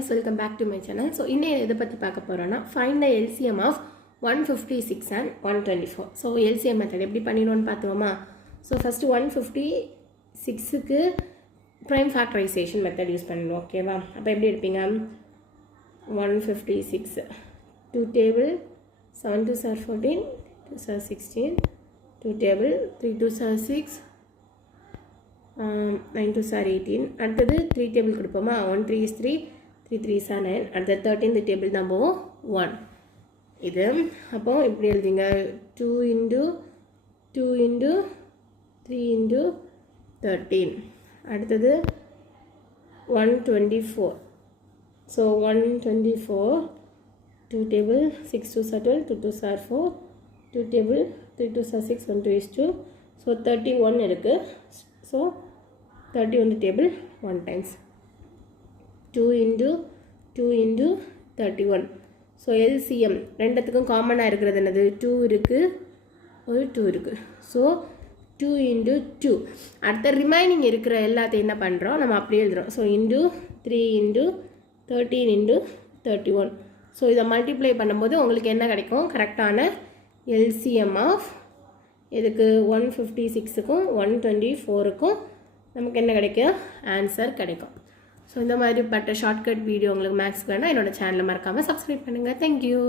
guys, welcome back to my channel. So இன்னைக்கு எதை பத்தி பார்க்க போறோம்னா find the LCM of 156 and 124. So LCM method எப்படி பண்ணிரோம்னு பார்த்தோமா. So first 156 க்கு prime factorization method யூஸ் பண்ணனும். ஓகேவா? அப்ப எப்படி எடுப்பீங்க? 156 2 table 7 2s are 14 2s are 16 2 table 3 2s are 6 9 2s are 18 அடுத்தது 3 table கொடுப்போமா 1 3 is 3 3 3s are 9 அடுத்த 13th table தான் போவோம் 1 இது அப்போ இப்படி எழுதிங்க 2 into 2 into 3 into 13 அடுத்தது 124 so 124 2 table 6 2s are 12 2 2s are 4 2 table 3 2s are 6 1 2 is 2 so 31 இருக்கு so 30 on the table 1 times 2 into 31 so LCM ரெண்டுத்துக்கும் காமனா இருக்குறது என்னது 2 இருக்கு ஒரு 2 இருக்கு so 2 into 2 அடுத்த ரிமைனிங் இருக்கிற எல்லாத்தையும் என்ன பண்றோம் நம்ம அப்படியே எழுதுறோம் so into 3 into 13 into 31 so இத மல்டிப்ளை பண்ணும்போது உங்களுக்கு என்ன கிடைக்கும் கரெக்ட்டான LCM of இதுக்கு 156 க்கும் 124 க்கும் நமக்கு என்ன கிடைக்கும் ஆன்சர் கிடைக்கும் ஸோ இந்த மாதிரி பட்ட ஷார்ட்கட் வீடியோ உங்களுக்கு மேக்ஸ் வேணா என்னோட சேனலை மறக்காமல் சப்ஸ்கிரைப் பண்ணுங்கள் தேங்க்யூ